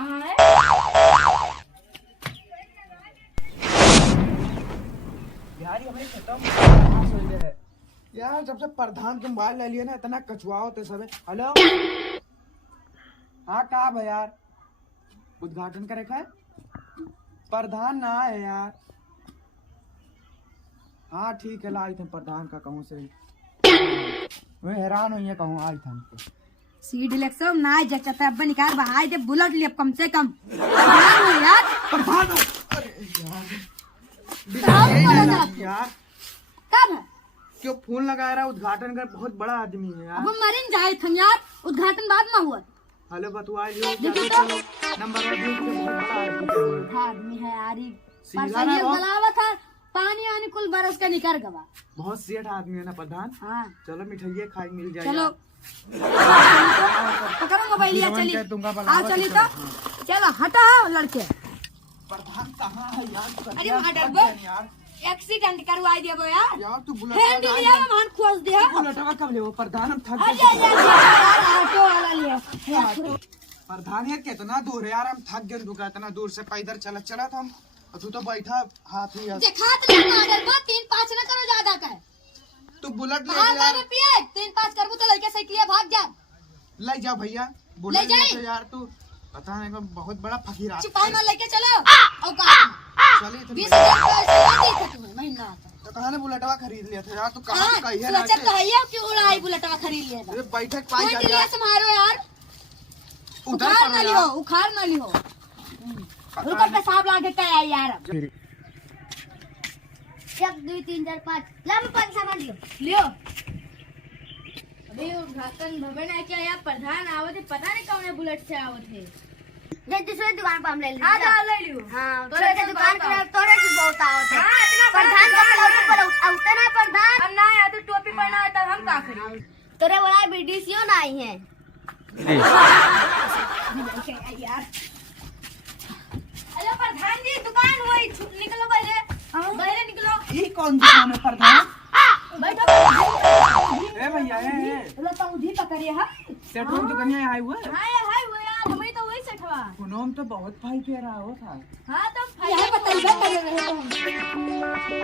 कहाँ है? यार ये हमें खत्म कहाँ सोई रहे है यार। जब से प्रधान के मोबाइल ले लिए ना इतना कछुआ होते सब। हेलो हाँ कहाँ भाई यार उद्घाटन करे है प्रधान ना है यार। हाँ ठीक है लाई थे प्रधान का कहूँ से मैं हैरान हुई है कहूँ आई था हमको सीट इलेक्शन ना जचता अब निकाल बहाई दे बुलेट ले कम से कम यार। प्रधान यार कब है? क्यों फोन लगा रहा उद्घाटन कर बहुत बड़ा आदमी है यार। अब मरिन जाए थे यार उद्घाटन बाद में हुआ। हेलो बतुआ लियो देखो तो नंबर बहुत बड़ा आदमी है यार ये सीधा ना हो। गलावा था पानी आने कुल बरस का निकर गवा। बहुत सेठ आदमी है ना प्रधान। हाँ चलो मिठाइये खाई मिल जाएगी। चलो पकड़ो मोबाइल चली हाँ चली तो चलो हटा लड़के। प्रधान कहाँ है यार? अरे वहाँ डर गो यार एक्सीडेंट करवाई दिया यार। यार तू हैंड लिया मान खोज दिया। बुलेटवा कब ले प्रधान हम थक अरे यार ऑटो वाला लिया। गए। प्रधान यार कितना दूर है यार हम थक गए दुका इतना दूर से पैदल चला चला था हम। तू तो बैठा हाथ ही देखा तो ऑर्डर को 3-5 ना करो ज्यादा का। तू बुलेट ले हाँ यार रुपये 3-5 करबो तो लड़के साइकिल भाग जा। ले जा भैया बुलेट ले यार तू पता नहीं बहुत बड़ा फकीर है। चिपाई में लेके चलो औकात चलिए 20,000 पैसे दे थे तुम्हें महीना तो कहा ने बुलेटवा खरीद लिया था यार। तू कहाँ हाँ कही है सोचत कहिए कि उड़ाई बुलेटवा खरीद लिया था। बैठक पाई कोई जा दिलिया से मारो यार उधर उखाड़ ना लियो उखाड़ ना लियो। रुको पेशाब लाके क्या आई यार। 1 2 3 4 5 ला में 5 सामान लियो। अभी उद्घाटन भवन है क्या यार प्रधान आवत है पता नहीं कौन है बुलेट से आवत है। ये दूसरे दुकान पर हम ले हाँ लिया। ले लियो। हाँ तोरे तोरे दुकान पर तोरे से बहुत आवत है। हाँ इतना प्रधान का बोलते पर उतना ना प्रधान। हम ना आया तो टोपी पहना है तब हम का करें। तोरे बड़ा बीडीसीओ ना आई है। यार हेलो प्रधान जी दुकान वही निकलो पहले निकलो। ये कौन दुकान है प्रधान? बैठो ए भैया ए चलो तुम उधी पकड़िए हां सेठ हम दुकान में आए हुए हाय वो यार हमें तो वही सेठवा फोनोम तो बहुत भाई पे रहा हो था। हां तो यहां बताइए कर रहे हो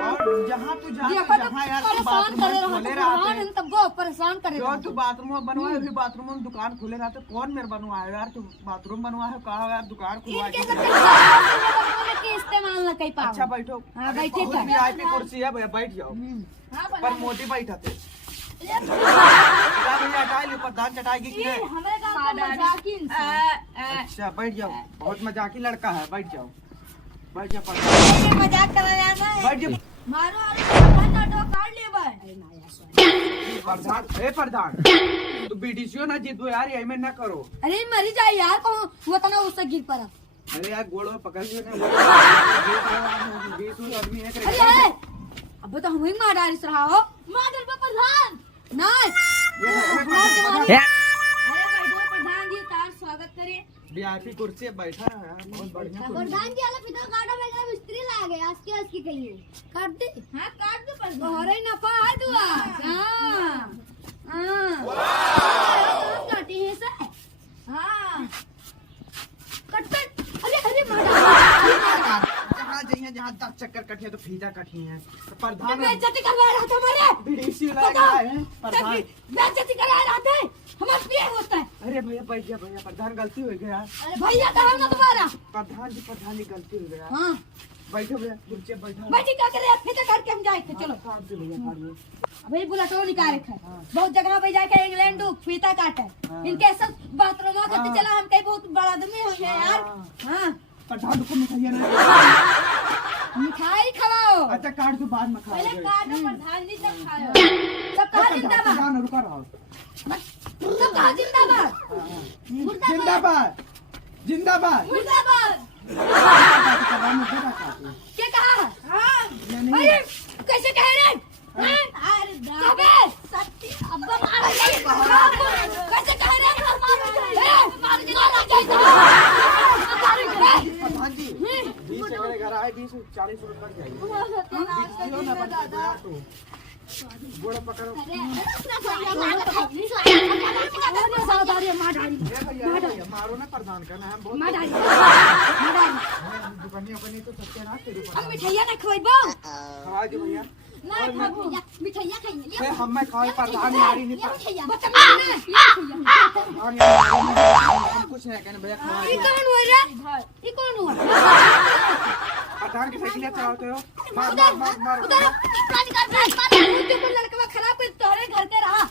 और जहाँ तू जा जहाँ यार तू बाथरूम खोले रहा हम तब परेशान करे जो तू बाथरूम बनवाए फिर बाथरूम में दुकान खोले रहा तो कौन मेरे बनवाया यार? तू बाथरूम बनवाया है कहा यार दुकान खुलवा इनके के इस्तेमाल ना कई पाओ। अच्छा बैठो। हाँ, बैठिए बहुत वीआईपी कुर्सी है भैया बैठ जाओ। हां पर मोटी बैठा थे क्या भैया हटाई लो प्रधान चटाएगी कि नहीं? हमारे गांव का मजाकिन अच्छा बैठ जाओ बहुत मजाकी लड़का है बैठ जाओ प्रधान मजाक कर रहा है बैठ जाओ मारो ऑटो काट लिए भाई। प्रधान ए प्रधान तू बीडीसीओ ना जीतो यार यही में ना करो। अरे मरी जाए यार कौन वो तना उससे गिर पड़ा। अरे यार गोड़ में पकड़ लियो ना 20 आदमी है अरे अब तो हम ही मार डालिस रहा हो मार दे प्रधान नहीं। अरे बैठो प्रधान जी तार स्वागत करिए। वीआईपी कुर्सी पे बैठा है यार बहुत बढ़िया कुर्सी। प्रधान जी वाला पिता काटा में एकदम मिस्त्री लागे आज की कहिए काट दे हां काट दे पर घरे ना पा दुआ हां काटी है से हां कट अरे मार जहाँ जाइए जहाँ 10 चक्कर कटिए तो फीता कटी है तो प्रधान बेइज्जती करवा रहा था हमारे बीडीसीओ लगा है प्रधान बेइज्जती करा रहा था हमारा प्यार होता है। अरे भैया बैठ जा भैया प्रधान गलती हो गया यार। अरे भैया कहा ना तुम्हारा प्रधान जी गलती हो गया। हाँ बैठो भैया कुर्सी पे बैठो बैठी क्या करे फिर करके हम जाए थे। चलो काट दो भैया काट दो। अभी बुलेटो निकाले थे बहुत जगह पे जाके इंग्लैंड फीता काटे इनके सब बाथरूम में चला हम कहीं बहुत बड़ा आदमी हो गया यार। हाँ प्रधान को मिठाई मिठाई खवाओ। अच्छा काट दो बाद में खाओ। पहले काटो प्रधान जी सब खाओ सब कहा जिंदाबाद प्रधान रुका रहो सब कहा जिंदाबाद जिंदाबाद जिंदाबाद मुर्दाबाद क्या कहा अरे कैसे कह रहे अरे दाबे सत्ती अब्बा मार कैसे कह रहे प्रधान जी 20 से मेरे घर आए 20-40 रुपए कट जाएगी गोड़ा पकड़ो। भैया मारो ना प्रधान का नाम बहुत मार डाली दुकानिया बनी तो सत्य ना तेरे अब प्रधान मिठाइया ना खवाइबो खवा दे भैया ना खाबो मिठाइयाँ खाएंगे अरे हम मैं खाए प्रधान यारी नहीं ये मिठाइयाँ बता ना ये मिठाइया और यार हम कुछ नहीं कहने भैया खवा ये दे कौन हुआ रे ये कौन हुआ प्रधान के साइकिल चलाते हो मार मार मार मार उधर निकाल निकाल तू पर लड़का खराब कर तोरे घर के रहा